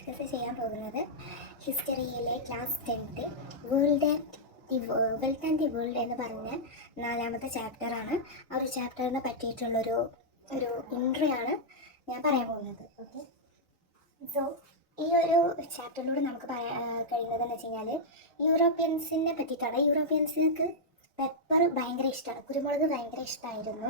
Discuss ചെയ്യാൻ പോകുന്നത് ഹിസ്റ്ററിയിലെ class 10th wealth and the world എന്ന് പറഞ്ഞ 4ാമത്തെ ചാപ്റ്ററാണ്. ആ ഒരു ചാപ്റ്ററിനെ പറ്റിയിട്ടുള്ളൊരു ഇൻട്രോ ആണ് ഞാൻ പറയാൻ പോകുന്നത്. ഓക്കെ, സോ ഈ ഒരു ചാപ്റ്ററിലൂടെ നമുക്ക് കഴിയുന്നതെന്ന് വെച്ച് കഴിഞ്ഞാൽ യൂറോപ്യൻസിനെ പറ്റിയിട്ടാണ്. യൂറോപ്യൻസിന് പെപ്പർ ഭയങ്കര ഇഷ്ടമാണ്, കുരുമുളക് ഭയങ്കര ഇഷ്ടമായിരുന്നു.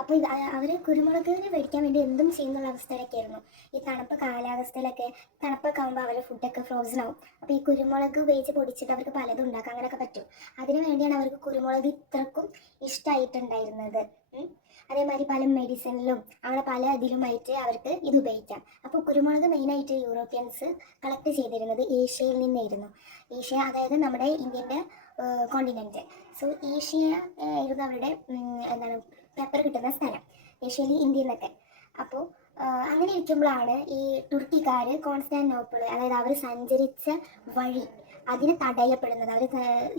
അപ്പോൾ അവർ കുരുമുളകിന് മേടിക്കാൻ വേണ്ടി എന്തും ചെയ്യുന്നുള്ള അവസ്ഥയിലൊക്കെ ആയിരുന്നു. ഈ തണുപ്പ് കാലാവസ്ഥയിലൊക്കെ തണുപ്പൊക്കെ ആകുമ്പോൾ അവരുടെ ഫുഡൊക്കെ ഫ്രോസൺ ആവും. അപ്പോൾ ഈ കുരുമുളക് ഉപയോഗിച്ച് പൊടിച്ചിട്ട് അവർക്ക് പലതും ഉണ്ടാക്കാം, അങ്ങനെയൊക്കെ പറ്റും. അതിനു വേണ്ടിയാണ് അവർക്ക് കുരുമുളക് ഇത്രക്കും ഇഷ്ടമായിട്ടുണ്ടായിരുന്നത്. അതേമാതിരി പല മെഡിസിനിലും അങ്ങനെ പല ഇതിലുമായിട്ട് അവർക്ക് ഇത് ഉപയോഗിക്കാം. അപ്പോൾ കുരുമുളക് മെയിനായിട്ട് യൂറോപ്യൻസ് കളക്ട് ചെയ്തിരുന്നത് ഏഷ്യയിൽ നിന്നായിരുന്നു. ഏഷ്യ, അതായത് നമ്മുടെ ഇന്ത്യൻ്റെ കോണ്ടിനെൻറ്റ്. സോ ഏഷ്യ ആയിരുന്നു അവരുടെ പെപ്പർ കിട്ടുന്ന സ്ഥലം, ഏഷ്യയിൽ ഇന്ത്യയിൽ നിന്നൊക്കെ. അപ്പോൾ അങ്ങനെ ഇരിക്കുമ്പോഴാണ് ഈ തുർക്കിക്കാർ കോൺസ്റ്റാന്റിനോപ്പിൾ, അതായത് അവർ സഞ്ചരിച്ച വഴി അതിന് തടയപ്പെടുന്നത്. അവർ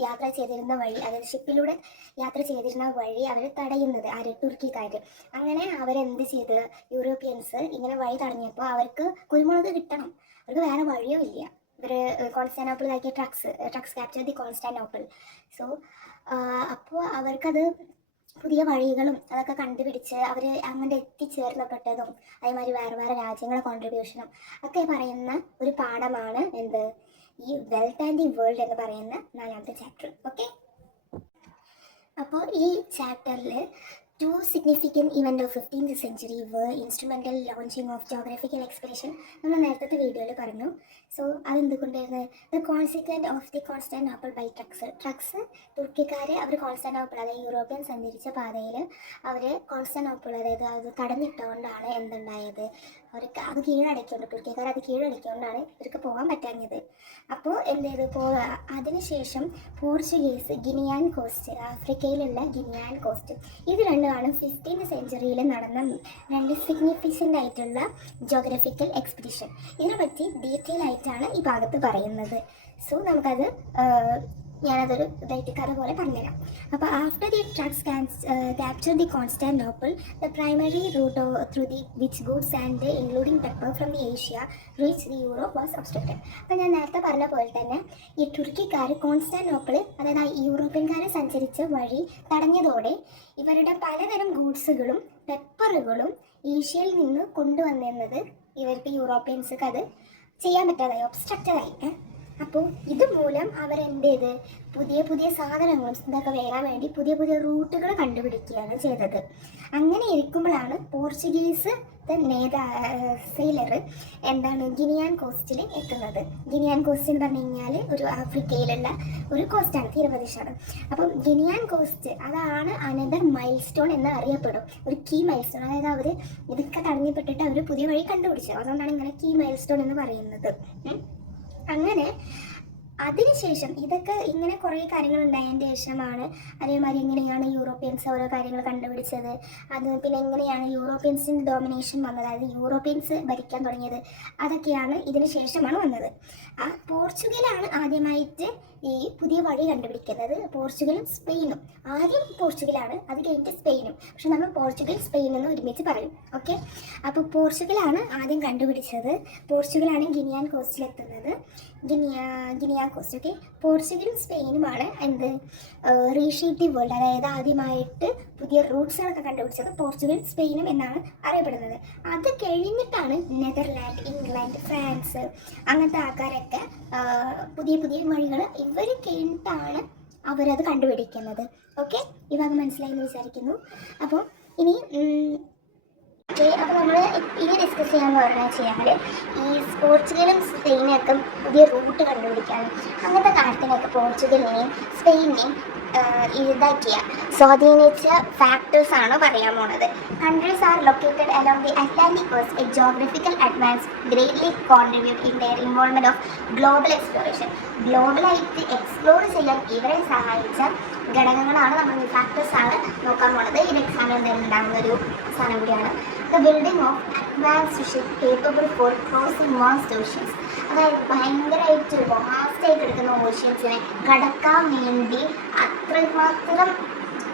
യാത്ര ചെയ്തിരുന്ന വഴി, അതായത് ഷിപ്പിലൂടെ യാത്ര ചെയ്തിരുന്ന വഴി അവർ തടയുന്നത് ആര്? തുർക്കിക്കാർ. അങ്ങനെ അവരെന്ത് ചെയ്ത്, യൂറോപ്യൻസ് ഇങ്ങനെ വഴി തടഞ്ഞപ്പോൾ അവർക്ക് കുരുമുളക് കിട്ടണം, അവർക്ക് വേറെ വഴിയും ഇല്ല. ഇവർ കോൺസ്റ്റാന്റിനോപ്പിളിലാക്കിയ Turks capture the Constantinople. So അപ്പോൾ അവർക്കത് പുതിയ വഴികളും അതൊക്കെ കണ്ടുപിടിച്ച് അവർ അങ്ങോട്ട് എത്തിച്ചേർന്നപ്പെട്ടതും അതേമാതിരി വേറെ വേറെ രാജ്യങ്ങളെ കോൺട്രിബ്യൂഷനും ഒക്കെ പറയുന്ന ഒരു പാഠമാണ് എന്ത്, ഈ വെൽത്ത് ആൻഡ് ദി വേൾഡ് എന്ന് പറയുന്ന 4ാമത്തെ ചാപ്റ്റർ. ഓക്കെ, അപ്പോൾ ഈ ചാപ്റ്ററിൽ 2 significant events of 15th century were instrumental launching of geographical expedition. നമ്മൾ നേരത്തെ വീഡിയോയിൽ പറഞ്ഞു. സോ അതെന്തുകൊണ്ടായിരുന്നു? The consequent of the Constantinople by Turks. തുർക്കിക്കാർ അവർ കോൺസ്റ്റാന്റിനോപ്പിൾ, അതായത് യൂറോപ്യൻ സഞ്ചരിച്ച പാതയിൽ അവർ കോൺസ്റ്റാന്റിനോപ്പിൾ, അതായത് അത് തടഞ്ഞിട്ടുകൊണ്ടാണ് എന്തുണ്ടായത്, അവർക്ക് അത് കീഴടക്കിക്കൊണ്ട്, തുർക്കിക്കാർ അത് കീഴടക്കിക്കൊണ്ടാണ് ഇവർക്ക് പോകാൻ പറ്റാഞ്ഞത്. അപ്പോൾ എന്ത് ചെയ്തു, അതിനുശേഷം പോർച്ചുഗീസ് ഗിനിയാൻ കോസ്റ്റ്, ആഫ്രിക്കയിലുള്ള ഗിനിയാൻ കോസ്റ്റ്, ഇത് രണ്ടുമാണ് 15th സെഞ്ച്വറിയിൽ നടന്ന 2 സിഗ്നിഫിക്കൻ്റ് ആയിട്ടുള്ള ജോഗ്രഫിക്കൽ എക്സ്പെഡിഷൻ. ഇതിനെപ്പറ്റി ഡീറ്റെയിൽ ആയിട്ടാണ് ഈ ഭാഗത്ത് പറയുന്നത്. സോ നമുക്കത് ഞാനതൊരു ഇതായിട്ട് കഥ പോലെ പറഞ്ഞുതരാം. അപ്പോൾ after the Turks capture the Constantinople, the primary route through the which goods and including pepper from the Asia reach the Europe was obstructed. അപ്പോൾ ഞാൻ നേരത്തെ പറഞ്ഞ പോലെ തന്നെ ഈ തുർക്കിക്കാർ കോൺസ്റ്റാന്റിനോപ്പിൾ, അതായത് യൂറോപ്യൻകാർ സഞ്ചരിച്ച വഴി തടഞ്ഞതോടെ ഇവരുടെ പലതരം ഗൂഡ്സുകളും പെപ്പറുകളും ഏഷ്യയിൽ നിന്ന് കൊണ്ടുവന്നിരുന്നത് ഇവർക്ക് യൂറോപ്യൻസ്ക്ക് അത് ചെയ്യാൻ പറ്റാതായി, ഒബ്സ്ട്രക്റ്റഡായി. അപ്പോൾ ഇതുമൂലം അവരെന്ത് ചെയ്ത് പുതിയ പുതിയ സാധനങ്ങളും ഇതൊക്കെ വരാൻ വേണ്ടി പുതിയ പുതിയ റൂട്ടുകൾ കണ്ടുപിടിക്കുകയാണ് ചെയ്തത്. അങ്ങനെ ഇരിക്കുമ്പോഴാണ് പോർച്ചുഗീസ് സെയിലർ ഗിനിയാൻ കോസ്റ്റിൽ എത്തുന്നത്. ഗിനിയാൻ കോസ്റ്റ് എന്ന് പറഞ്ഞു കഴിഞ്ഞാൽ ഒരു ആഫ്രിക്കയിലുള്ള ഒരു കോസ്റ്റാണ്, തീരപ്രദേശമാണ്. അപ്പം ഗിനിയാൻ കോസ്റ്റ് അതാണ് അനദർ മൈൽ സ്റ്റോൺ എന്ന് അറിയപ്പെടും, ഒരു കീ മൈൽ സ്റ്റോൺ. അതായത് അവർ ഇതൊക്കെ തടഞ്ഞപ്പെട്ടിട്ട് അവർ പുതിയ വഴി കണ്ടുപിടിച്ചത്, അതുകൊണ്ടാണ് ഇങ്ങനെ കീ മൈൽ സ്റ്റോൺ എന്ന് പറയുന്നത്. അങ്ങനെ അതിനുശേഷം ഇതൊക്കെ ഇങ്ങനെ കുറേ കാര്യങ്ങൾ ഉണ്ടായതിൻ്റെ ശേഷമാണ് അതേമാതിരി എങ്ങനെയാണ് യൂറോപ്യൻസ് ഓരോ കാര്യങ്ങൾ കണ്ടുപിടിച്ചത്, അത് പിന്നെ എങ്ങനെയാണ് യൂറോപ്യൻസിൻ്റെ ഡോമിനേഷൻ വന്നത്, അതായത് യൂറോപ്യൻസ് ഭരിക്കാൻ തുടങ്ങിയത്, അതൊക്കെയാണ് ഇതിന് ശേഷമാണ് വന്നത്. പോർച്ചുഗലാണ് ആദ്യമായിട്ട് ഈ പുതിയ വഴി കണ്ടുപിടിക്കുന്നത്. പോർച്ചുഗലും സ്പെയിനും, ആദ്യം പോർച്ചുഗലാണ്, അത് കഴിഞ്ഞിട്ട് സ്പെയിനും. പക്ഷെ നമ്മൾ പോർച്ചുഗൽ സ്പെയിൻ എന്ന് ഒരുമിച്ച് പറയും. ഓക്കെ, അപ്പോൾ പോർച്ചുഗലാണ് ആദ്യം കണ്ടുപിടിച്ചത്. പോർച്ചുഗലാണ് ഗിനിയാൻ കോസ്റ്റിലെത്തുന്നത്, ഗിനിയാൻ കോസ്റ്റ്. ഓക്കെ, പോർച്ചുഗലും സ്പെയിനുമാണ് റീഷേപ്പ് ദി വേൾഡ്, അതായത് ആദ്യമായിട്ട് പുതിയ റൂട്ട്സുകളൊക്കെ കണ്ടുപിടിച്ചത് പോർച്ചുഗൽ സ്പെയിനും എന്നാണ് അറിയപ്പെടുന്നത്. അത് കഴിഞ്ഞിട്ടാണ് നെതർലാൻഡ്, ഇംഗ്ലണ്ട്, ഫ്രാൻസ് അങ്ങനത്തെ ആൾക്കാരൊക്കെ പുതിയ പുതിയ വഴികൾ ഇവർ കഴിഞ്ഞിട്ടാണ് അവരത് കണ്ടുപിടിക്കുന്നത്. ഓക്കെ, ഈ ഭാഗം മനസ്സിലായെന്ന് വിചാരിക്കുന്നു. അപ്പോൾ ഇനി അപ്പോൾ നമ്മൾ ഇനി ഡിസ്കസ് ചെയ്യാൻ പറഞ്ഞാൽ ഈ പോർച്ചുഗലും സ്പെയിനൊക്കെ പുതിയ റൂട്ട് കണ്ടുപിടിക്കാനും അങ്ങനത്തെ കാര്യത്തിനൊക്കെ പോർച്ചുഗലിനെയും സ്പെയിനെയും സ്വാധീനിച്ച ഫാക്ടേഴ്സാണ് പറയാൻ പോണത്. Countries are located along the Atlantic coast. A geographical advance greatly contribute in their involvement of global exploration. ഗ്ലോബലായിട്ട് എക്സ്പ്ലോർ ചെയ്യാൻ ഇവരെ സഹായിച്ച ഘടകങ്ങളാണ് നമ്മൾ, ഫാക്ടേഴ്സാണ് നോക്കാൻ പോണത്. ഈ എക്സാമിൽ ഉണ്ടാകുന്ന ഒരു സാധനം കൂടിയാണ്. The building of advanced ship capable for crossing vast oceans. അതായത് ഭയങ്കരമായിട്ട് വാസ്റ്റായിട്ട് എടുക്കുന്ന ഓഷ്യൻസിനെ കടക്കാൻ വേണ്ടി അത്രമാത്രം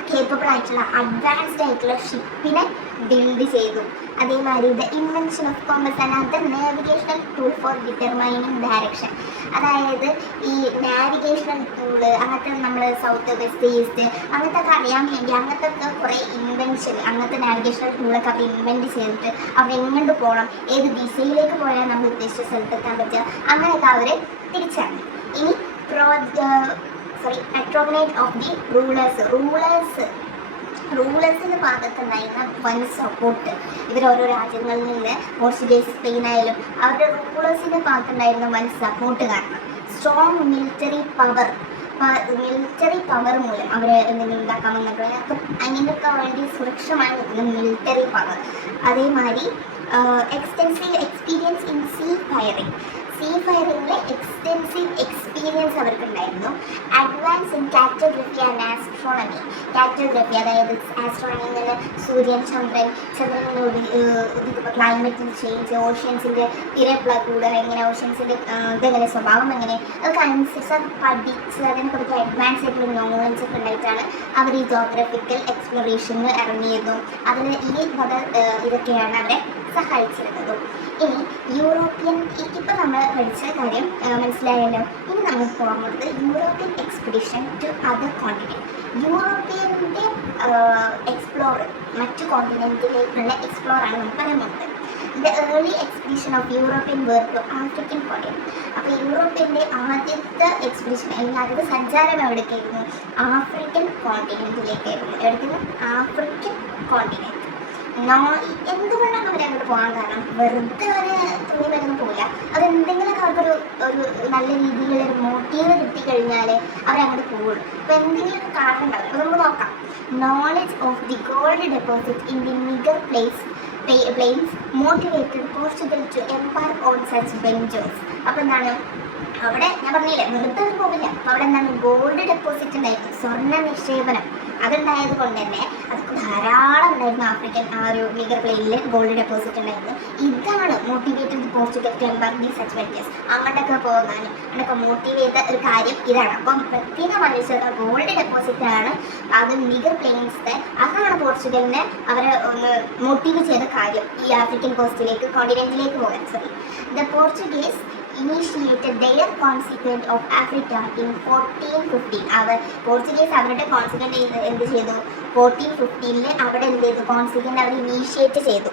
കേപ്പബിൾ ആയിട്ടുള്ള അഡ്വാൻസ്ഡ് ആയിട്ടുള്ള ഷിപ്പിനെ ബിൽഡ് ചെയ്തു. അതേമാതിരി the invention of compass and other navigational tool for determining direction. അതായത് ഈ നാവിഗേഷണൽ ടൂള് അങ്ങനത്തെ നമ്മൾ സൗത്ത് വെസ്റ്റ് ഈസ്റ്റ് അങ്ങനത്തെ ഒക്കെ അറിയാൻ വേണ്ടി അങ്ങനത്തെ ഒക്കെ കുറേ ഇൻവെൻഷൻ അങ്ങനത്തെ നാവിഗേഷണൽ ടൂളൊക്കെ അവർ ഇൻവെൻറ്റ് ചെയ്തിട്ട് അവർ എങ്ങോട്ട് പോകണം, ഏത് ദിശയിലേക്ക് പോയാൽ നമ്മൾ ഉദ്ദേശിച്ച സ്ഥലത്തെത്താൻ പറ്റുക, അങ്ങനെയൊക്കെ അവർ തിരിച്ചറിഞ്ഞു. ഇനി patronage ഓഫ് ദി റൂളേഴ്സിൻ്റെ ഭാഗത്തുണ്ടായിരുന്ന വൻ സപ്പോർട്ട്. ഓരോ രാജ്യങ്ങളിൽ നിന്ന് പോർച്ചുഗീസ് സ്പെയിൻ ആയാലും അവരുടെ റൂളേഴ്സിൻ്റെ ഭാഗത്തുണ്ടായിരുന്ന വൻ സപ്പോർട്ട് കാരണം സ്ട്രോങ് മിലിറ്ററി പവർ മൂലം അവർ എന്തെങ്കിലും ഉണ്ടാക്കാൻ വന്നിട്ടുള്ള അങ്ങനെയൊക്കെ വേണ്ടി സുരക്ഷമായി നിൽക്കുന്ന മിലിറ്ററി പവർ. അതേമാതിരി എക്സ്റ്റെൻസീവ് എക്സ്പീരിയൻസ് ഇൻ സീ ഫയറിങ്ങിലെ എക്സ്റ്റെൻസീവ് എക്സ്പീരിയൻസ് അവർക്കുണ്ടായിരുന്നു. Advance in cartography and astronomy. Cartography അതായത് ആസ്ട്രോണമിയിൽ സൂര്യൻ, ചന്ദ്രനോട് ക്ലൈമറ്റ് ചേഞ്ച്, ഓഷ്യൻസിൻ്റെ തിരപ്പിളക്കൂട് എങ്ങനെ, ഓഷ്യൻസിൻ്റെ ഇതെങ്ങനെ സ്വഭാവം എങ്ങനെ, അതൊക്കെ അനുസരിച്ച് അത് പഠിച്ച് അതിനെക്കുറിച്ച് അഡ്വാൻസ് ആയിട്ടുള്ള നോളജ് ഒക്കെ ഉണ്ടായിട്ടാണ് അവർ ഈ ജോഗ്രഫിക്കൽ എക്സ്പ്ലോറേഷന് ഇറങ്ങിയതും. അതിന് ഈ ഇതൊക്കെയാണ് അവരെ സഹായിച്ചിരുന്നതും. ഇനി യൂറോപ്യൻ, ഇപ്പം നമ്മൾ പഠിച്ച കാര്യം മനസ്സിലായല്ലോ. ഇനി നമ്മൾ പോകുന്നത് European expedition to other continent. യൂറോപ്യൻ്റെ മറ്റു കോണ്ടിനെൻറ്റിലേക്കുള്ള എക്സ്പ്ലോറാണ് നമുക്ക് പറയാൻ പോകുന്നത്. The early expedition of European world to African continent. അപ്പോൾ യൂറോപ്യൻ്റെ ആദ്യത്തെ എക്സ്പെഡിഷൻ അല്ലെങ്കിൽ ആദ്യത്തെ സഞ്ചാരം എവിടേക്കായിരുന്നു? ആഫ്രിക്കൻ കോണ്ടിനെൻറ്റിലേക്കായിരുന്നു. എവിടേക്കായിരുന്നു? African continent. എന്തുകൊണ്ടാണ് അവർ അങ്ങോട്ട് പോകാൻ കാരണം? വെറുതെ അവരെ തുണി മരുന്ന് പോകില്ല. അതെന്തെങ്കിലുമൊക്കെ അവർക്കൊരു നല്ല രീതിയിലൊരു മോട്ടീവ് കിട്ടിക്കഴിഞ്ഞാൽ അവരങ്ങോട്ട് പോകുള്ളൂ. അപ്പോൾ എന്തെങ്കിലുമൊക്കെ കാരണം ഉണ്ടാവില്ല. അപ്പോൾ നമുക്ക് നോക്കാം. Knowledge of the gold deposit in the Niger plains motivated Portugal to embark on such ventures. അപ്പോൾ എന്താണ് അവിടെ ഞാൻ പറഞ്ഞില്ലേ വെറുതെ അവർ പോകില്ല. അപ്പോൾ അവിടെ എന്താണ് ഗോൾഡ് ഡെപ്പോസിറ്റ് ഉണ്ടായിരുന്നു, സ്വർണ്ണ നിക്ഷേപനം. അതുണ്ടായത് കൊണ്ട് തന്നെ അത് ധാരാളം ഉണ്ടായിരുന്നു. ആഫ്രിക്കൻ ആ ഒരു നിഗർ പ്ലെയിനിൽ ഗോൾഡ് ഡെപ്പോസിറ്റ് ഉണ്ടായിരുന്നു. ഇതാണ് motivated Portugal to embark the such ventures. അങ്ങോട്ടൊക്കെ പോകാൻ അങ്ങനെയൊക്കെ മോട്ടിവേറ്റ് ചെയ്ത ഒരു കാര്യം ഇതാണ്. അപ്പം പ്രത്യേകമായി ഗോൾഡ് ഡെപ്പോസിറ്റ് ആണ് അത് നിഗർ പ്ലെയിൻസിൻ്റെ. അതാണ് പോർച്ചുഗലിനെ അവരെ ഒന്ന് മോട്ടിവേറ്റ് ചെയ്ത കാര്യം ഈ ആഫ്രിക്കൻ കോസ്റ്റിലേക്ക് കോണ്ടിനെൻറ്റിലേക്ക് പോകാൻ. The Portuguese initiated their conquest of Africa in 1415. അവർ പോർച്ചുഗീസ് അവരുടെ കോൺസിക്വൻ്റ് എന്ത് ചെയ്തു? 1415 അവിടെ എന്ത് ചെയ്തു? കോൺസിക്വൻ്റ് അവർ ഇനീഷ്യേറ്റ് ചെയ്തു.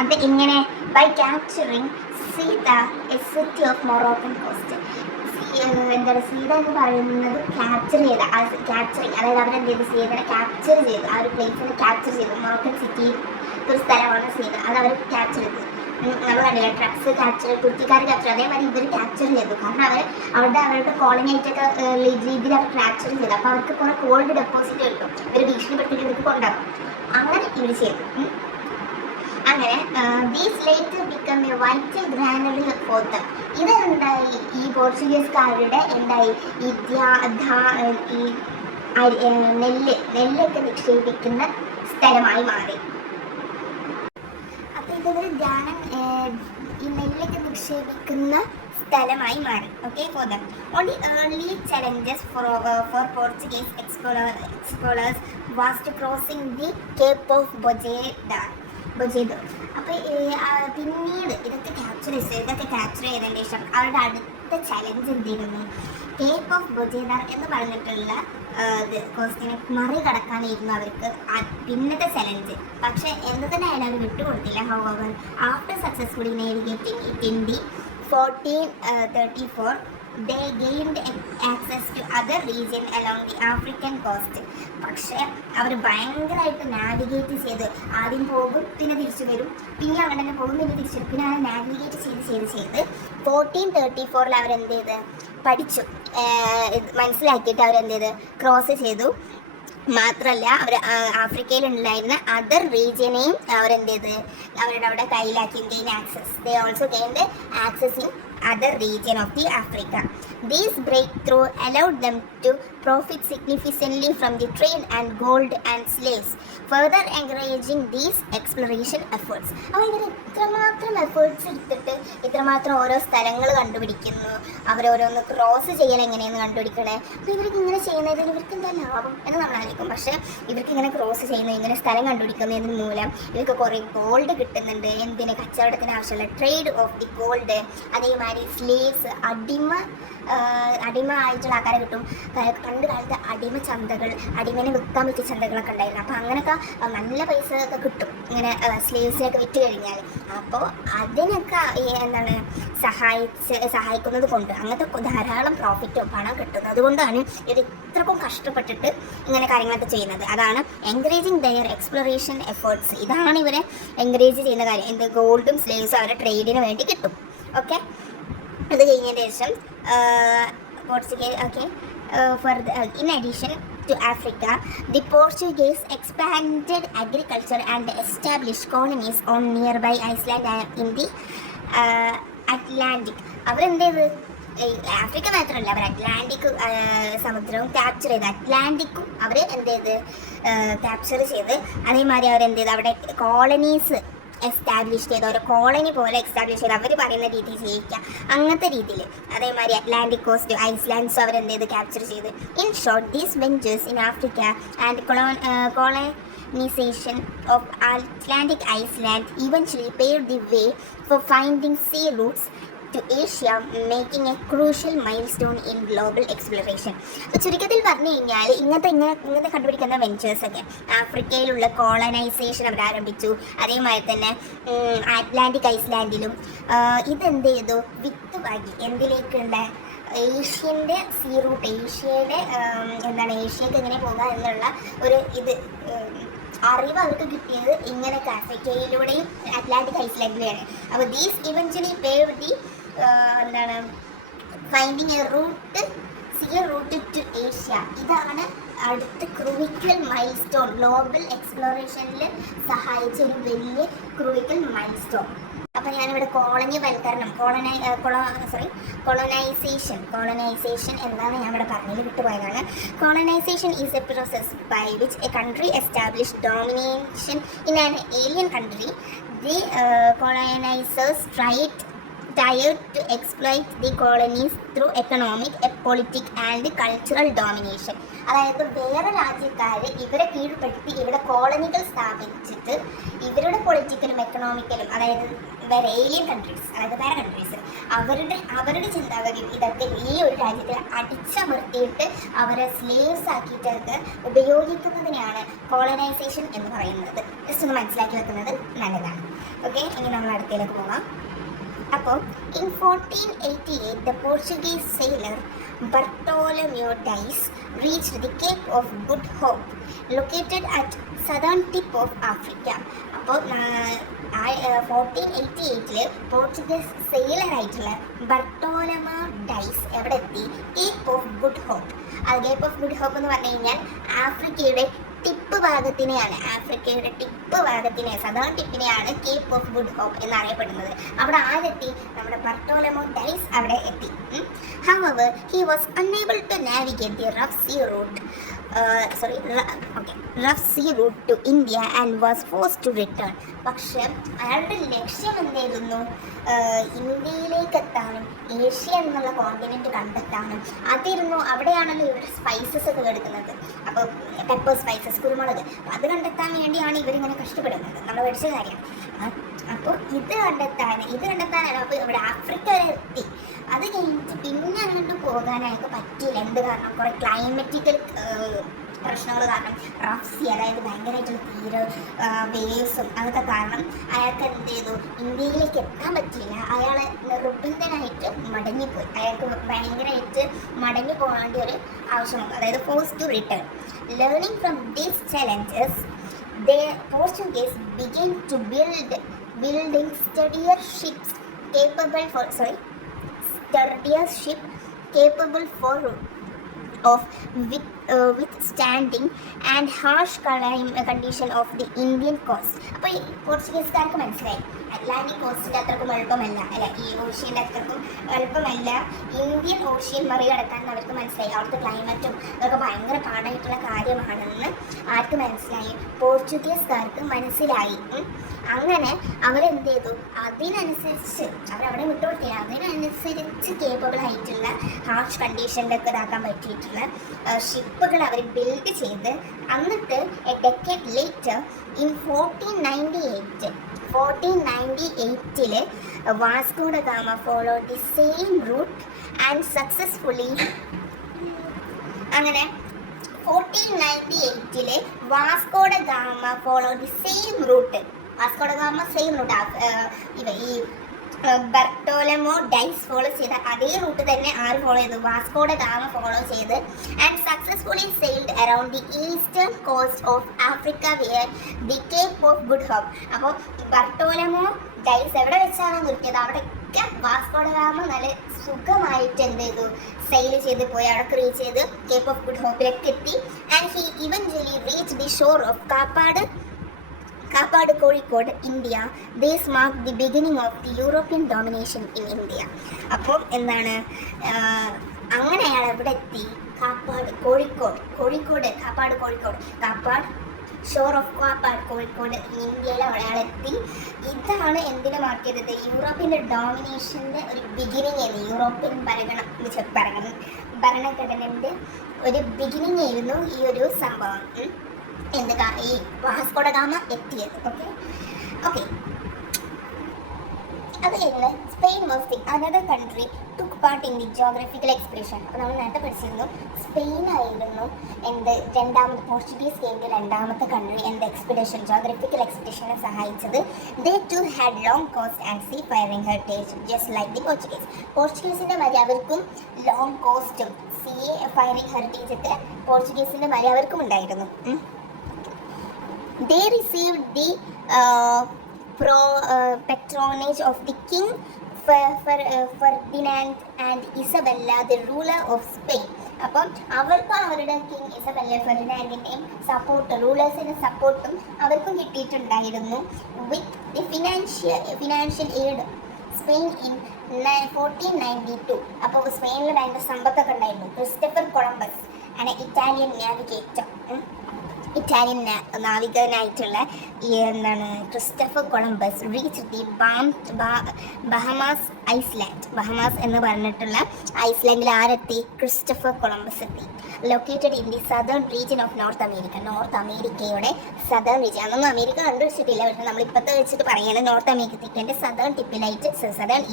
അത് ഇങ്ങനെ by capturing Ceuta a city of Moroccan coast. എന്താണ് സീത എന്ന് പറയുന്നത് ക്യാപ്ചറിങ്, അതായത് അവരെന്ത് ചെയ്തു? സീതനെ ക്യാപ്ചർ ചെയ്തു. ആ ഒരു പ്ലേസിനെ ക്യാപ്ചർ ചെയ്തു. മൊറോക്കൻ സിറ്റി ഒരു സ്ഥലമാണ് സീത. അത് അവർ ക്യാപ്ചർ ചെയ്തു. നമ്മൾ കണ്ടില്ല ട്രക്സ് ക്യാപ്ചർ, തുർക്കിക്കാർ ക്യാപ്ചർ, അതേമാതിരി ഇവർ ക്യാപ്ചർ ചെയ്തു. കാരണം അവരുടെ കോളനിയായിട്ടൊക്കെ രീതിയിൽ അവർ ക്യാപ്ചർ ചെയ്തു. അപ്പോൾ അവർക്ക് കുറേ ഗോൾഡ് ഡെപ്പോസിറ്റ് കിട്ടും. ഇവർ ഭീഷണിപ്പെടുത്തിയിട്ട് ഇവർക്ക് കൊണ്ടാകും. അങ്ങനെ ഇവർ ചെയ്തു. അങ്ങനെ these later become A vital granary for them. ഇത് എന്തായി? ഈ പോർച്ചുഗീസുകാരുടെ എന്തായി? ഈ നെല്ലൊക്കെ നിക്ഷേപിക്കുന്ന സ്ഥലമായി മാറി. ഇതൊരു ധ്യാനം ഈ നെല്ലൊക്കെ നിക്ഷേപിക്കുന്ന സ്ഥലമായി മാറി. Okay, for them. Only early challenges for Portuguese explorers was to crossing the Cape of Bojador. അപ്പോൾ പിന്നീട് ഇതൊക്കെ ക്യാപ്ചർ ചെയ്തതിന് ശേഷം അവരുടെ അടുത്ത ചലഞ്ച് എന്തിരുന്നു? കേപ്പ് ഓഫ് ബൊജേദാർ എന്ന് പറഞ്ഞിട്ടുള്ള കോസ്റ്റിനെ മറികടക്കാനായിരുന്നു അവർക്ക് പിന്നത്തെ ചലഞ്ച്. പക്ഷേ എന്ത് തന്നെ ആയാലും അവർ വിട്ടുകൊടുത്തില്ല. However after successfully navigating it in the 1434 they gained access to other region along the African coast. പക്ഷേ അവർ ഭയങ്കരമായിട്ട് നാവിഗേറ്റ് ചെയ്ത് ആദ്യം പോകും, പിന്നെ തിരിച്ചു വരും, പിന്നെ അങ്ങനെ തന്നെ പോകും, പിന്നെ തിരിച്ചു വരും, പിന്നെ അങ്ങനെ നാവിഗേറ്റ് ചെയ്ത് 1434 അവരെന്ത് ചെയ്ത് പഠിച്ചു, മനസ്സിലാക്കിയിട്ട് അവരെന്ത് ചെയ്ത് ക്രോസ് ചെയ്തു. മാത്രമല്ല അവർ ആഫ്രിക്കയിലുണ്ടായിരുന്ന അതർ റീജിയനെയും അവരെന്ത് ചെയ്ത് അവരുടെ അവിടെ കയ്യിലാക്കി. Gain access. They also gained access in other region of the Africa. This breakthrough allowed them to profit significantly from the trade and gold and slaves, further encouraging these exploration efforts. അപ്പോൾ ഇവർ ഇത്രമാത്രം efforts എടുത്തിട്ട് ഇത്രമാത്രം ഓരോ സ്ഥലങ്ങൾ കണ്ടുപിടിക്കുന്നു, അവരോരോന്ന് cross ചെയ്യൽ എങ്ങനെയെന്ന് കണ്ടുപിടിക്കണേ. അപ്പോൾ ഇവർക്ക് ഇങ്ങനെ ചെയ്യുന്നതിന് ഇവർക്ക് എന്താ ലാഭം എന്ന് നമ്മൾ ആലോചിക്കും. പക്ഷേ ഇവർക്ക് ഇങ്ങനെ ക്രോസ് ചെയ്യുന്നത്, ഇങ്ങനെ സ്ഥലം കണ്ടുപിടിക്കുന്നതിന് മൂലം ഇവർക്ക് കുറേ ഗോൾഡ് കിട്ടുന്നുണ്ട്. എന്തിന്? കച്ചവടത്തിന് ആവശ്യമുള്ള ട്രേഡ് ഓഫ് ദി ഗോൾഡ്. അതേമാതിരി സ്ലേവ്സ്, അടിമ ആയിട്ടുള്ള ആൾക്കാരെ കിട്ടും. പണ്ട് കാലത്ത് അടിമ ചന്തകൾ, അടിമനെ വിൽക്കാൻ പറ്റിയ ചന്തകളൊക്കെ ഉണ്ടായിരുന്നു. അപ്പോൾ അങ്ങനെയൊക്കെ നല്ല പൈസ ഒക്കെ കിട്ടും ഇങ്ങനെ സ്ലേവ്സിനൊക്കെ വിറ്റ് കഴിഞ്ഞാൽ. അപ്പോൾ അതിനൊക്കെ എന്താണ് സഹായിക്കുന്നത് കൊണ്ട് അങ്ങനത്തെ ധാരാളം പ്രോഫിറ്റോ പണം കിട്ടുന്നത് കൊണ്ടാണ് ഇത് ഇത്രക്കും കഷ്ടപ്പെട്ടിട്ട് ഇങ്ങനെ കാര്യങ്ങളൊക്കെ ചെയ്യുന്നത്. അതാണ് എൻകറേജിങ് ദയർ എക്സ്പ്ലോറേഷൻ എഫേർട്സ്. ഇതാണ് ഇവരെ എൻകറേജ് ചെയ്യുന്ന കാര്യം. എന്ത്? ഗോൾഡും സ്ലേവ്സും അവരുടെ ട്രേഡിന് വേണ്ടി കിട്ടും. ഓക്കെ, അത് കഴിഞ്ഞതിന് ശേഷം Portuguese in addition to Africa, the Portuguese expanded agriculture and established colonies on nearby Iceland in the Atlantic. അവരെന്ത് ചെയ്ത്? ആഫ്രിക്ക മാത്രമല്ല, അവർ അറ്റ്ലാന്റിക് സമുദ്രവും ക്യാപ്ചർ ചെയ്ത്, അറ്റ്ലാന്റിക്കും അവർ എന്ത് ചെയ്ത് ക്യാപ്ചർ ചെയ്ത്. അതേമാതിരി അവരെന്ത് ചെയ്ത് അവിടെ കോളനീസ് എസ്റ്റാബ്ലിഷ് ചെയ്ത്, ഓരോ കോളനി പോലെ എസ്റ്റാബ്ലിഷ് ചെയ്ത് അവർ പറയുന്ന രീതിയിൽ ചെയ്യിക്കുക, അങ്ങനത്തെ രീതിയിൽ. അതേമാതിരി അറ്റ്ലാന്റിക് കോസ്റ്റ്, ഐസ്ലാൻഡ്സ് അവരെന്ത് ചെയ്ത് ക്യാപ്ചർ ചെയ്ത്. In short, these ventures in Africa and colonization of Atlantic Iceland eventually paved the way for finding sea routes to Asia, making a crucial milestone in global exploration. ചുരുക്കത്തിൽ പറഞ്ഞു കഴിഞ്ഞാൽ ഇങ്ങനത്തെ കണ്ടുപിടിക്കുന്ന വെഞ്ചേഴ്സൊക്കെ ആഫ്രിക്കയിലുള്ള colonisation അവർ ആരംഭിച്ചു. അതേമാതിരി തന്നെ അറ്റ്ലാന്റിക് ഐസ്ലാൻഡിലും ഇതെന്ത് ചെയ്തു? വിത്ത് പാകി എന്തിലേക്കുള്ള ഏഷ്യൻ്റെ സീ റൂട്ട്, ഏഷ്യയുടെ ഏഷ്യക്ക് എങ്ങനെ പോകാം എന്നുള്ള ഒരു അറിവ് അവർക്ക് കിട്ടിയത് ഇങ്ങനെ ആഫ്രിക്കയിലൂടെയും അറ്റ്ലാന്റിക് ഐസ്ലാൻഡിലെയാണ്. അപ്പോൾ these eventually pave the finding a route, sea route to Asia. ഇതാണ് അടുത്ത ക്രൂവിക്കൽ മൈൽ സ്റ്റോൺ, ഗ്ലോബൽ എക്സ്പ്ലോറേഷനിൽ സഹായിച്ച ഒരു വലിയ ക്രൂവിക്കൽ മൈൽ സ്റ്റോൺ. അപ്പോൾ ഞാനിവിടെ കോളനിവൽക്കരണം, കോളനൈസേഷൻ എന്താണ് ഞാൻ ഇവിടെ പറഞ്ഞതിൽ വിട്ടുപോയതാണ്. Colonisation is a process by which a country establish domination in an alien country. The colonisers tried to exploit the colonies through economic, political and cultural domination. അതായത് വേറെ രാജ്യക്കാർ ഇവരെ കീഴ്പ്പെടുത്തി ഇവിടെ കോളനികൾ സ്ഥാപിച്ചിട്ട് ഇവരുടെ പൊളിറ്റിക്കലും എക്കണോമിക്കലും, അതായത് വേറെ ഏലിയൻ കൺട്രീസ്, അതായത് വേറെ കൺട്രീസ് അവരുടെ ചിന്താഗതിയും ഇതൊക്കെ ഈ ഒരു രാജ്യത്തിൽ അടിച്ചമർത്തിയിട്ട് അവരെ സ്ലേവ്സ് ആക്കിയിട്ടൊക്കെ ഉപയോഗിക്കുന്നതിനെയാണ് കോളനൈസേഷൻ എന്ന് പറയുന്നത്. ജസ്റ്റ് ഒന്ന് മനസ്സിലാക്കി വെക്കുന്നത് നല്ലതാണ്. ഓക്കെ, ഇനി നമ്മൾ അടുത്തതിലേക്ക് പോകാം. അപ്പോൾ in 1488 the Portuguese sailor Bartolomeu Dias reached the Cape of Good Hope located at southern tip of Africa. അപ്പോൾ 1488 പോർച്ചുഗീസ് സെയിലറായിട്ടുള്ള ബർട്ടോലമോ ഡൈസ് എവിടെ എത്തി? Cape of Good Hope. അത് കേപ്പ് ഓഫ് ഗുഡ് ഹോപ്പ് എന്ന് പറഞ്ഞു കഴിഞ്ഞാൽ ആഫ്രിക്കയുടെ ടിപ്പ് ഭാഗത്തിനെ സദേൺ ടിപ്പിനെയാണ് കേപ്പ് ഓഫ് ഗുഡ് ഹോപ്പ് എന്നറിയപ്പെടുന്നത്. അവിടെ ആരെത്തി? നമ്മുടെ ബർട്ടോലമോ ഡൈസ് അവിടെ എത്തി. However, he was unable to navigate the rough sea route to India and was forced to return. പക്ഷേ അയാളുടെ ലക്ഷ്യം എന്തായിരുന്നു? ഇന്ത്യയിലേക്ക് എത്താനും ഏഷ്യ എന്നുള്ള കോണ്ടിനെന്റ് കണ്ടെത്താനും അതിരുന്നു. അവിടെയാണല്ലോ ഇവർ സ്പൈസസ് ഒക്കെ എടുക്കുന്നത്. അപ്പോൾ പെപ്പർ സ്പൈസസ്, കുരുമുളക്, അത് കണ്ടെത്താൻ വേണ്ടിയാണ് ഇവരിങ്ങനെ കഷ്ടപ്പെടുന്നത്. നമ്മൾ പഠിച്ച കാര്യമാണ്. അപ്പോൾ ഇത് കണ്ടെത്താനാണ്. അപ്പോൾ ഇവിടെ ആഫ്രിക്ക വരെ എത്തി. അത് കഴിഞ്ഞിട്ട് പിന്നെ അങ്ങോട്ട് പോകാനായിട്ട് പറ്റിയില്ല. എന്ത് കാരണം? കുറേ ക്ലൈമറ്റിക്കൽ പ്രശ്നങ്ങൾ കാരണം, റഫ് സീ, അതായത് ഭയങ്കരമായിട്ടുള്ള വേവ്സും അതൊക്കെ കാരണം അയാൾക്ക് എന്ത് ചെയ്തു? ഇന്ത്യയിലേക്ക് എത്താൻ പറ്റിയില്ല. അയാൾ നിർബന്ധനായിട്ട് മടങ്ങിപ്പോയി. അയാൾക്ക് ഭയങ്കരമായിട്ട് മടങ്ങി പോകേണ്ട ഒരു ആവശ്യം വന്നു, അതായത് force to return. Learning from these challenges the Portuguese began to building sturdier ships capable of withstanding and harsh condition of the Indian coast. അപ്പോൾ ഈ പോർച്ചുഗീസുകാർക്ക് മനസ്സിലായി അറ്റ്ലാന്റിക് കോസ്റ്റിൻ്റെ അത്രക്കും എളുപ്പമല്ല, അല്ല ഈ ഓഷ്യൻ്റെ അത്രക്കും എളുപ്പമല്ല ഇന്ത്യൻ ഓഷ്യൻ മറികടക്കാൻ അവർക്ക് മനസ്സിലായി. അവിടുത്തെ ക്ലൈമറ്റും അതൊക്കെ ഭയങ്കര പാടായിട്ടുള്ള കാര്യമാണെന്ന് ആർക്ക് മനസ്സിലായി? പോർച്ചുഗീസുകാർക്ക് മനസ്സിലായി. അങ്ങനെ അവരെന്ത് ചെയ്തു? അതിനനുസരിച്ച് അവരവിടെ വിട്ടുകൊടുത്തില്ല. അതിനനുസരിച്ച് കേപ്പബിൾ ആയിട്ടുള്ള ഹാർഷ് കണ്ടീഷനിലൊക്കെ ഇതാക്കാൻ പറ്റിയിട്ടുള്ള ഷിപ്പുകൾ അവർ ബിൽഡ് ചെയ്ത്, എന്നിട്ട് a decade later in 1498 Vasco da Gama follow the same route and successfully. അങ്ങനെ 1498 Vasco da Gama follow the same route. Vasco da Gama same route ഈ ബർട്ടോലമോ ഡൈസ് ഫോളോ ചെയ്ത അതേ root തന്നെ ആര് ഫോളോ ചെയ്തു? Vasco da Gama follow ചെയ്ത് and successfully sailed around the eastern coast of Africa where the Cape of Good Hope. അപ്പോൾ Bartolomeu Dias എവിടെ വെച്ചാണ് നിർത്തിയത്? അവിടെയൊക്കെ വാസ്കോ ഡ ഗാമ നല്ല സുഖമായിട്ട് എന്ത് ചെയ്തു? സെയിൽ ചെയ്ത് പോയി അവിടെ റീച്ച് ചെയ്ത് കേപ്പ് ഓഫ് ഗുഡ് ഹോപ്പിലേക്ക് എത്തി. And he eventually reach the shore of Kappad, Kozhikode, India. This mark the beginning of the European domination in India. അപ്പോൾ എന്താണ്, അങ്ങനെ അയാൾ എവിടെ എത്തി? കാപ്പാട്, കോഴിക്കോട്, കാപ്പാട് ഷോർ ഓഫ് കാപ്പാട്, കോഴിക്കോട്, ഇന്ത്യയിൽ അയാളെത്തി. ഇതാണ് എന്തിനെ മാർക്ക് ചെയ്തത്? യൂറോപ്പിൻ്റെ ഡോമിനേഷൻ്റെ ഒരു ബിഗിനിങ് ആയിരുന്നു. യൂറോപ്യൻ ഭരണഘടനൻ്റെ ഒരു ബിഗിനിങ് ആയിരുന്നു ഈ ഒരു സംഭവം. ഈ വാസ്കോ ഡ ഗാമ എത്തിയത്. ഓക്കെ അത് കഴിഞ്ഞ് Spain was the another country took part in the geographical expression. അപ്പോൾ നമ്മൾ നേരത്തെ പഠിച്ചിരുന്നു സ്പെയിൻ ആയിരുന്നു പോർച്ചുഗീസ് കേന്ദ്ര രണ്ടാമത്തെ കൺട്രി ജോഗ്രഫിക്കൽ എക്സ്പെഡിഷനെ സഹായിച്ചത്. They too had long coast and sea faring heritage just like the പോർച്ചുഗീസിൻ്റെ മാതിരി അവർക്കും ലോങ് കോസ്റ്റും സീ ഫയറിംഗ് ഹെറിറ്റേജ് ഒക്കെ പോർച്ചുഗീസിൻ്റെ മാതിരി അവർക്കും ഉണ്ടായിരുന്നു. They received the patronage of the King Ferdinand and Isabella, the ruler of Spain. അപ്പം അവർക്കും അവരുടെ കിങ് ഇസബെല്ല ഫെർഡിനാൻഡിൻ്റെയും റൂളേഴ്സിൻ്റെ സപ്പോർട്ടും അവർക്കും കിട്ടിയിട്ടുണ്ടായിരുന്നു. With the financial aid Spain in 1492. അപ്പോൾ സ്പെയിനിൽ ഭയങ്കര സമ്പത്തൊക്കെ ഉണ്ടായിരുന്നു. ക്രിസ്റ്റഫർ കൊളംബസ് ആണ് ഇറ്റാലിയൻ നാവികനായിട്ടുള്ള Christopher Columbus reach the Bahamas എന്ന് പറഞ്ഞിട്ടുള്ള ഐസ്ലാൻഡിൽ ആരെത്തി? ക്രിസ്റ്റഫർ കൊളംബസ് എത്തി. Located in the southern region of north അമേരിക്കയുടെ സദേൺ റീജിയൻ. അതൊന്നും അമേരിക്ക കണ്ടുപിടിച്ചിട്ടില്ല, പക്ഷെ നമ്മളിപ്പോഴത്തെ വെച്ചിട്ട് പറയുന്നത് നോർത്ത് അമേരിക്കൻ്റെ സദേൺ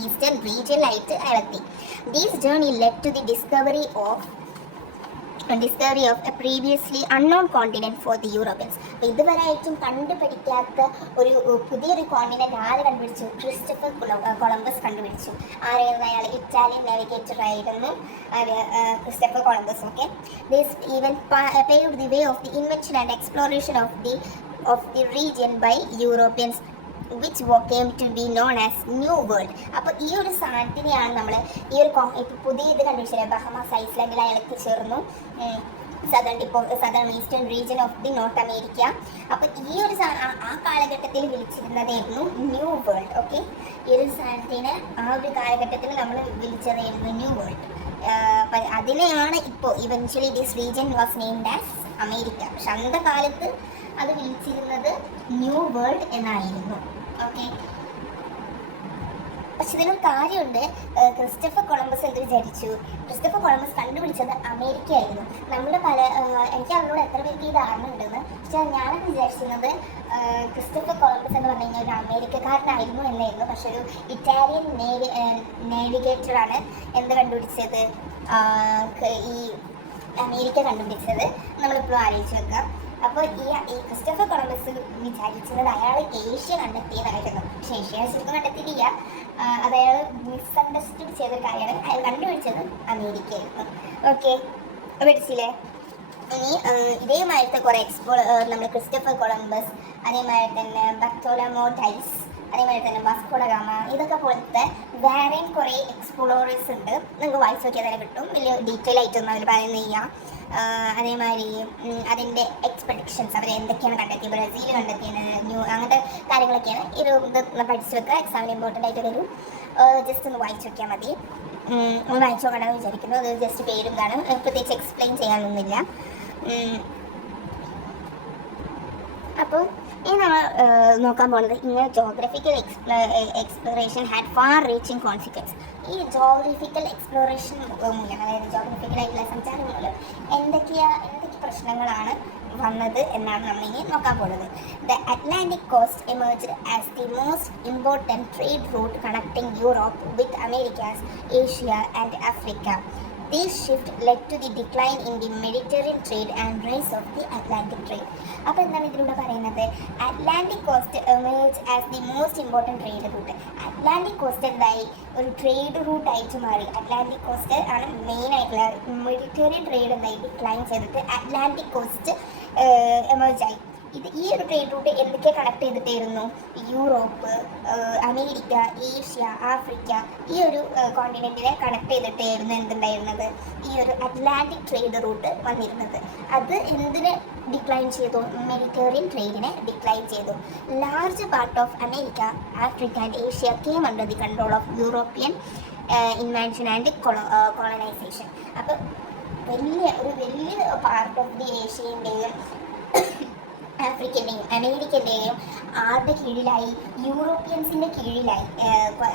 ഈസ്റ്റേൺ റീജിയനിലായിട്ട് അയാളെത്തി. These journey led to the discovery of a previously unknown continent for the Europeans. അപ്പോൾ ഇതുവരെയായിട്ടും കണ്ടുപിടിക്കാത്ത ഒരു പുതിയൊരു കോണ്ടിനെൻറ്റ് ആര് കണ്ടുപിടിച്ചു? ക്രിസ്റ്റഫർ കൊളംബസ് കണ്ടുപിടിച്ചു. ആരായിരുന്നു അയാൾ? ഇറ്റാലിയൻ നാവിഗേറ്റർ ആയിരുന്നു Christopher Columbus. This even paved the way of the invention and exploration of the region by Europeans, which came to be known as New World. അപ്പോൾ ഈ ഒരു സാധനത്തിനെയാണ് നമ്മൾ ഈ ഒരു ഇപ്പോൾ പുതിയ ഇത് കണ്ടുപിടിച്ചത്. ബഹമാസ് ഐസ്ലാൻഡിൽ അയാൾക്ക് ചേർന്നു southern eastern region of the north America. അപ്പോൾ ഈ ഒരു ആ കാലഘട്ടത്തിൽ വിളിച്ചിരുന്നതായിരുന്നു ന്യൂ വേൾഡ്. ഈ ഒരു സാധനത്തിന് ആ ഒരു കാലഘട്ടത്തിൽ നമ്മൾ വിളിച്ചതായിരുന്നു ന്യൂ വേൾഡ്. അതിനെയാണ് ഇപ്പോൾ eventually this region was named as America. പക്ഷെ അന്നത്തെ കാലത്ത് അത് വിളിച്ചിരുന്നത് ന്യൂ വേൾഡ് എന്നായിരുന്നു. പക്ഷെ ഇതിനൊരു കാര്യമുണ്ട്. ക്രിസ്റ്റഫർ കൊളംബസ് എന്ത് വിചാരിച്ചു? ക്രിസ്റ്റഫർ കൊളംബസ് കണ്ടുപിടിച്ചത് അമേരിക്ക ആയിരുന്നു. എനിക്ക് അവരോട് എത്ര പേർക്ക് ഈ ധാരണ ഉണ്ടെന്ന്. പക്ഷെ ഞാനൊക്കെ വിചാരിച്ചിരുന്നത് ക്രിസ്റ്റഫർ കൊളംബസ് എന്ന് പറഞ്ഞു കഴിഞ്ഞാൽ ഒരു അമേരിക്കക്കാരനായിരുന്നു എന്നായിരുന്നു. പക്ഷെ ഒരു ഇറ്റാലിയൻ നേവിഗേറ്ററാണ് എന്ത് കണ്ടുപിടിച്ചത്? ഈ അമേരിക്ക കണ്ടുപിടിച്ചത്. നമ്മളിപ്പോഴും ആലോചിച്ച് വെക്കാം. അപ്പോൾ ഈ ക്രിസ്റ്റഫർ കൊളംബസ് വിചാരിച്ചത് അയാൾ ഏഷ്യ കണ്ടെത്തിയതായിരുന്നു. പക്ഷേ ഏഷ്യ ശരിക്കും കണ്ടെത്തിയില്ല. അത് അയാൾ മിസ്അണ്ടർസ്റ്റുഡ് ചെയ്തൊരു കാര്യമാണ്. അയാൾ കണ്ടുപിടിച്ചത് അമേരിക്കയായിരുന്നു. പഠിച്ചില്ലേ? ഇനി ഇതേമാതിരത്തെ കുറേ നമ്മൾ ക്രിസ്റ്റഫർ കൊളംബസ്, അതേമാതിരി തന്നെ ബർത്തോലമോ ഡൈസ്, അതേമാതിരി തന്നെ വാസ്കോ ഡ ഗാമ, ഇതൊക്കെ പോലത്തെ വേറെയും കുറേ എക്സ്പ്ലോറേഴ്സ് ഉണ്ട്. നിങ്ങൾക്ക് വായിച്ച് നോക്കിയാൽ തന്നെ കിട്ടും. വലിയ ഡീറ്റെയിൽ ആയിട്ടൊന്നും അവർ പറയുന്നില്ല. അതേമാതിരി അതിൻ്റെ എക്സ്പെഡിഷൻസ് അവർ എന്തൊക്കെയാണ് കണ്ടെത്തിയത്, ബ്രസീൽ കണ്ടെത്തിയത്, അങ്ങനത്തെ കാര്യങ്ങളൊക്കെയാണ്. ഇത് പഠിച്ചു വെക്കുക, എക്സാമിന് ഇമ്പോർട്ടൻ്റ് ആയിട്ട് വരും. ജസ്റ്റ് ഒന്ന് വായിച്ചു നോക്കിയാൽ മതി. ഒന്ന് വായിച്ചു നോക്കണമെന്ന് വിചാരിക്കുന്നു. അത് ജസ്റ്റ് പേരും കാണും, പ്രത്യേകിച്ച് എക്സ്പ്ലെയിൻ ചെയ്യാനൊന്നുമില്ല. അപ്പോൾ ഇനി നമ്മൾ നോക്കാൻ പോകുന്നത് ഇങ്ങനെ geographical exploration had far reaching consequence. ഈ ജോഗ്രഫിക്കൽ എക്സ്പ്ലോറേഷൻ മൂലം, അതായത് ജോഗ്രഫിക്കലായിട്ടുള്ള സഞ്ചാരം മൂലം എന്തൊക്കെ പ്രശ്നങ്ങളാണ് വന്നത് എന്നാണ് നമ്മൾ ഇനി നോക്കാൻ പോകുന്നത്. The Atlantic cost emerged as the most important trade root connecting Europe with Americas, Asia and Africa. This shift led to the decline in the Mediterranean trade and rise of the Atlantic trade. അപ്പോൾ എന്താണ് ഇതിലൂടെ പറയുന്നത്? Atlantic coast emerge as the most important trade route. Atlantic coast എന്തായി? ഒരു trade route ആയിട്ട് മാറി. Atlantic coast ആണ് main ആയിട്ടുള്ള. മെഡിറ്ററേനിയൻ ട്രേഡ് എന്തായി? ഡിക്ലൈൻ ചെയ്തിട്ട് അറ്റ്ലാന്റിക് കോസ്റ്റ് എമേർജ് ആയി. ഈ ഒരു ട്രേഡ് റൂട്ട് എന്തൊക്കെ കണക്ട് ചെയ്തിട്ടായിരുന്നു? യൂറോപ്പ്, അമേരിക്ക, ഏഷ്യ, ആഫ്രിക്ക, ഈ ഒരു കോണ്ടിനെന്റിനെ കണക്ട് ചെയ്തിട്ടായിരുന്നു എന്തുണ്ടായിരുന്നത്? ഈ ഒരു അറ്റ്ലാന്റിക് ട്രേഡ് റൂട്ട് വന്നിരുന്നത്. അത് എന്തിനെ ഡിക്ലൈൻ ചെയ്തു? മെഡിറ്ററേനിയൻ ട്രേഡിനെ ഡിക്ലൈൻ ചെയ്തു. Large part of America, Africa and Asia came under the control of European invasion and colonisation. അപ്പോൾ വലിയ പാർട്ട് ഓഫ് ദി ഏഷ്യൻ്റെയും ആഫ്രിക്കൻ്റെയും അമേരിക്കൻ്റെയും ആരുടെ കീഴിലായി? യൂറോപ്യൻസിൻ്റെ കീഴിലായി.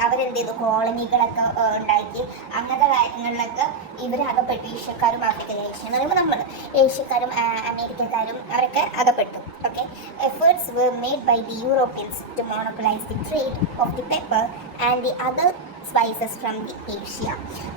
അവരെന്ത് ചെയ്തു? കോളനികളൊക്കെ ഉണ്ടാക്കി. അങ്ങനത്തെ കാര്യങ്ങളിലൊക്കെ ഇവരകപ്പെട്ടു. ഏഷ്യക്കാരും ഏഷ്യ എന്ന് പറയുമ്പോൾ നമ്മൾ ഏഷ്യക്കാരും അമേരിക്കക്കാരും അവരൊക്കെ അകപ്പെട്ടു. Okay, efforts were made by the Europeans to monopolize the trade of the pepper and the other spices from the Asia.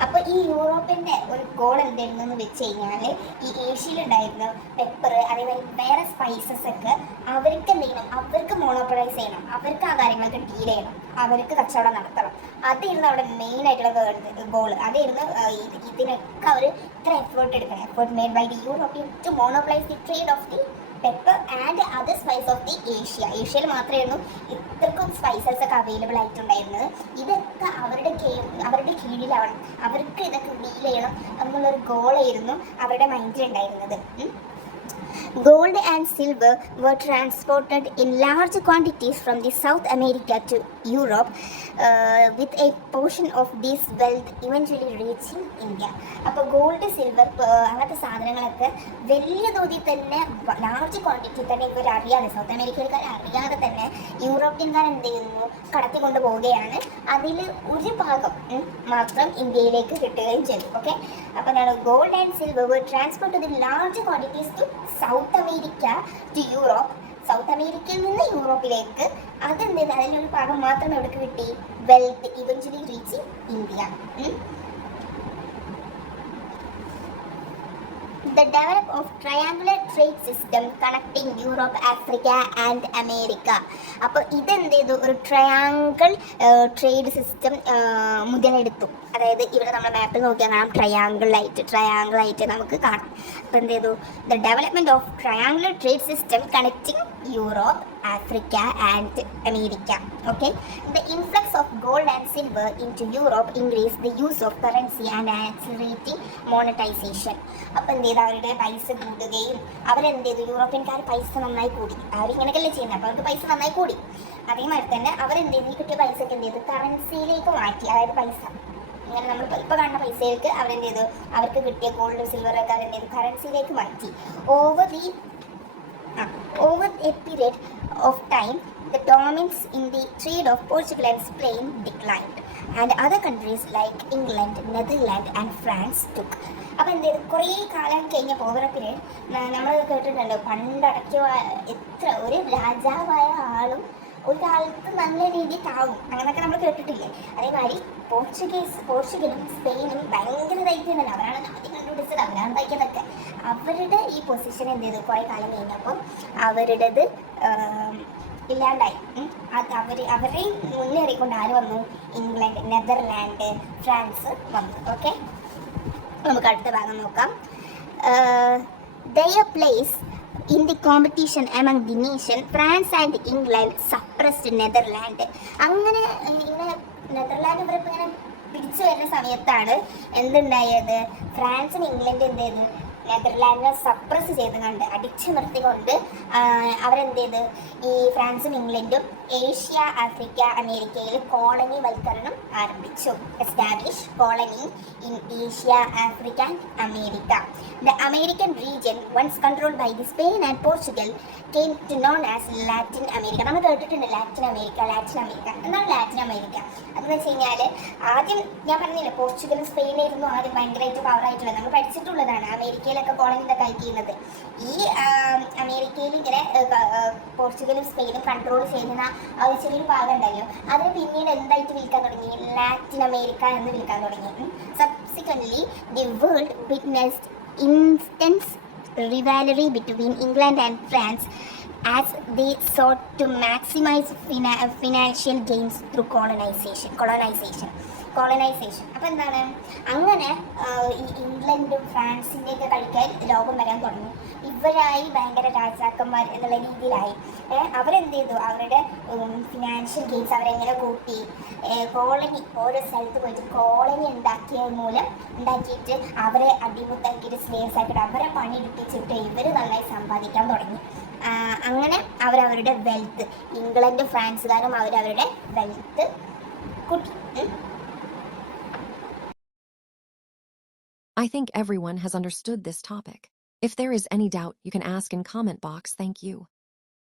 അപ്പോൾ ഈ യൂറോപ്പിൻ്റെ ഒരു ഗോൾ എന്തായിരുന്നു എന്ന് വെച്ച് കഴിഞ്ഞാൽ, ഈ ഏഷ്യയിലുണ്ടായിരുന്ന പെപ്പർ, അതേപോലെ വേറെ സ്പൈസസ് ഒക്കെ അവർക്ക് എന്ത് ചെയ്യണം? അവർക്ക് മോണോപ്പൊളൈസ് ചെയ്യണം, അവർക്ക് ആ കാര്യങ്ങളൊക്കെ ഡീൽ ചെയ്യണം, അവർക്ക് കച്ചവടം നടത്തണം. അതായിരുന്നു അവിടെ മെയിൻ ആയിട്ടുള്ള ഗോൾ. അതായിരുന്നു ഇതിനൊക്കെ അവർ ഇത്ര എഫേർട്ട് എടുക്കണം. Effort made by the European to monopolise the trade of the pepper and other spice of the Asia. ഏഷ്യയിൽ മാത്രമായിരുന്നു ഇത്രക്കും സ്പൈസസ് ഒക്കെ അവൈലബിൾ ആയിട്ടുണ്ടായിരുന്നത്. ഇതൊക്കെ അവരുടെ കീഴിലാവണം, അവർക്ക് ഇതൊക്കെ ഡീൽ ചെയ്യണം എന്നുള്ളൊരു ഗോളായിരുന്നു അവരുടെ മൈൻഡിലുണ്ടായിരുന്നത്. Gold and silver were transported in large quantities from the South America to Europe, with a portion of this wealth eventually reaching India. അപ്പോൾ ഗോൾഡ്, സിൽവർ അങ്ങനത്തെ സാധനങ്ങളൊക്കെ വലിയ തോതിൽ തന്നെ ലാർജ് ക്വാണ്ടിറ്റി തന്നെ ഇവർ അറിയാതെ, സൗത്ത് അമേരിക്കക്കാർ അറിയാതെ തന്നെ യൂറോപ്യൻകാർ എന്ത് ചെയ്യുന്നു? കടത്തിക്കൊണ്ട് പോവുകയാണ്. അതിൽ ഒരു ഭാഗം മാത്രം ഇന്ത്യയിലേക്ക് കിട്ടുകയും ചെയ്തു. ഓക്കെ, അപ്പോൾ gold and silver were transported in large quantities to South America to Europe. South അമേരിക്കയിൽ നിന്ന് യൂറോപ്പിലേക്ക്. അതെന്ത്? അതിനൊരു ഭാഗം മാത്രം എവിടേക്ക് കിട്ടി? Wealth eventually reach India. The development of triangular trade system connecting Europe, Africa and America. അപ്പോൾ ഇതെന്ത് ചെയ്തു? ഒരു ട്രയാങ്കിൾ ട്രേഡ് സിസ്റ്റം മുതലെടുത്തു. അതായത് ഇവിടെ നമ്മൾ മാപ്പിൽ നോക്കിയാൽ കാണാം, ട്രയാങ്കിളായിട്ട് നമുക്ക് കാണാം. അപ്പോൾ എന്ത് ചെയ്തു? The development of triangular trade system connecting Europe, Africa and America. Okay, the influx of gold and silver into Europe increase the use of currency and accelerating monetisation. അപ്പോൾ എന്ത് ചെയ്തു? അവരുടെ പൈസ കൂടുകയും അവരെന്ത് ചെയ്തു? യൂറോപ്യൻകാർ പൈസ നന്നായി കൂടി. അവരിങ്ങനെയൊക്കെയല്ലേ ചെയ്യുന്നത്, അപ്പോൾ അവർക്ക് പൈസ നന്നായി കൂടി. അതേമാതിരി തന്നെ അവരെന്ത് ചെയ്തു? ഈ കിട്ടിയ പൈസയൊക്കെ എന്ത് ചെയ്തു? കറൻസിയിലേക്ക് മാറ്റി. അതായത് പൈസ ഇങ്ങനെ നമ്മൾ ഇപ്പോൾ കാണുന്ന പൈസയിലേക്ക് അവരെന്ത് ചെയ്തു? അവർക്ക് കിട്ടിയ ഗോൾഡ്, സിൽവറൊക്കെ അവരെന്ത് ചെയ്തു? കറൻസിയിലേക്ക് മാറ്റി. Over a period of time, the dominance in the trade of Portugal and Spain declined, and other countries like England, Netherlands and France took. അപ്പോൾ എന്ത് ചെയ്തു? കുറേ കാലം കഴിഞ്ഞപ്പോൾ ഓവർ എ പീരീഡ് നമ്മൾ കേട്ടിട്ടുണ്ടോ? പണ്ടടക്കിയ എത്ര ഒരു രാജാവായ ആളും ഒരു കാലത്ത് നല്ല രീതിയിൽ താവും, അങ്ങനെയൊക്കെ നമ്മൾ കേട്ടിട്ടില്ലേ? അതേമാതിരി പോർച്ചുഗലും സ്പെയിനും ഭയങ്കര ദൈത്യമാണ്. അവരാണ് ആദ്യം കണ്ടുപിടിച്ചത്, അവരാണ് തയ്ക്കുന്നതൊക്കെ. അവരുടെ ഈ പൊസിഷൻ എന്ത് ചെയ്തു? കുറേ കാലം കഴിഞ്ഞപ്പം അവരുടേത് ഇല്ലാണ്ടായി. അവരെ മുന്നേറിക്കൊണ്ട് ആര് വന്നു? ഇംഗ്ലണ്ട്, നെതർലാൻഡ്, ഫ്രാൻസ് വന്നു. ഓക്കെ, നമുക്ക് അടുത്ത ഭാഗം നോക്കാം. Their place In the competition among the nation, France and England suppressed Netherlands. അങ്ങനെ ഇങ്ങനെ നെതർലാൻഡ് ഇവരിപ്പോൾ ഇങ്ങനെ പിടിച്ചു വരുന്ന സമയത്താണ് എന്തുണ്ടായത്, ഫ്രാൻസും ഇംഗ്ലണ്ടും എന്ത് ചെയ്ത് നെതർലാൻഡിനെ സപ്രസ് ചെയ്ത് കണ്ട് അടിച്ചു നിർത്തിക്കൊണ്ട് അവരെന്ത് ചെയ്ത് ഈ ഫ്രാൻസും ഇംഗ്ലണ്ടും ഏഷ്യ, ആഫ്രിക്ക, അമേരിക്കയിൽ കോളനി വൽക്കരണം ആരംഭിച്ചു. Establish colony in Asia, Africa and America. The American region, once controlled by Spain and Portugal, came to known as Latin America. നമ്മൾ കേട്ടിട്ടുണ്ട് ലാറ്റിൻ അമേരിക്ക എന്നാണ് ലാറ്റിൻ അമേരിക്ക. അതെന്ന് വെച്ച് കഴിഞ്ഞാൽ ആദ്യം ഞാൻ പറഞ്ഞില്ലേ പോർച്ചുഗലും സ്പെയിനായിരുന്നു ആദ്യം ഭയങ്കരമായിട്ട് പവറായിട്ടുള്ളത്, നമ്മൾ പഠിച്ചിട്ടുള്ളതാണ്. അമേരിക്കയിലൊക്കെ കോളനി ഇതൊക്കെ ചെയ്യുന്നത്. ഈ അമേരിക്കയിൽ ഇങ്ങനെ പോർച്ചുഗലും സ്പെയിനും കൺട്രോൾ ചെയ്യുന്ന ആ ഒരു ചെറിയൊരു ഭാഗം ഉണ്ടല്ലോ, അതിന് പിന്നീട് എന്തായിട്ട് വിൽക്കാൻ തുടങ്ങി, ലാറ്റിൻ അമേരിക്ക എന്ന് വിൽക്കാൻ തുടങ്ങി. Subsequently, the world witnessed intense rivalry between England and France as they sought to maximize financial gains through colonization. അപ്പോൾ എന്താണ്, അങ്ങനെ ഈ ഇംഗ്ലണ്ടും ഫ്രാൻസിൻ്റെയൊക്കെ കളിക്കാൻ ലോകം വരാൻ തുടങ്ങി. ഇവരായി ഭയങ്കര രാജാക്കന്മാർ എന്നുള്ള രീതിയിലായി. അവരെന്ത് ചെയ്തു, അവരുടെ ഫിനാൻഷ്യൽ ഗെയിൻസ് അവരെങ്ങനെ കൂട്ടി, കോളനി ഓരോ സ്ഥലത്ത് പോയിട്ട് കോളനി ഉണ്ടാക്കിയിട്ട് അവരെ അടിമുത്താക്കിയിട്ട് സ്ലേവ്സ് ആക്കിയിട്ട് അവരെ പണി എടുപ്പിച്ചിട്ട് ഇവർ നന്നായി സമ്പാദിക്കാൻ തുടങ്ങി. അങ്ങനെ അവരവരുടെ വെൽത്ത്, ഇംഗ്ലണ്ടും ഫ്രാൻസുകാരും അവരവരുടെ വെൽത്ത് കൂട്ടി. I think everyone has understood this topic. If there is any doubt, you can ask in comment box. Thank you.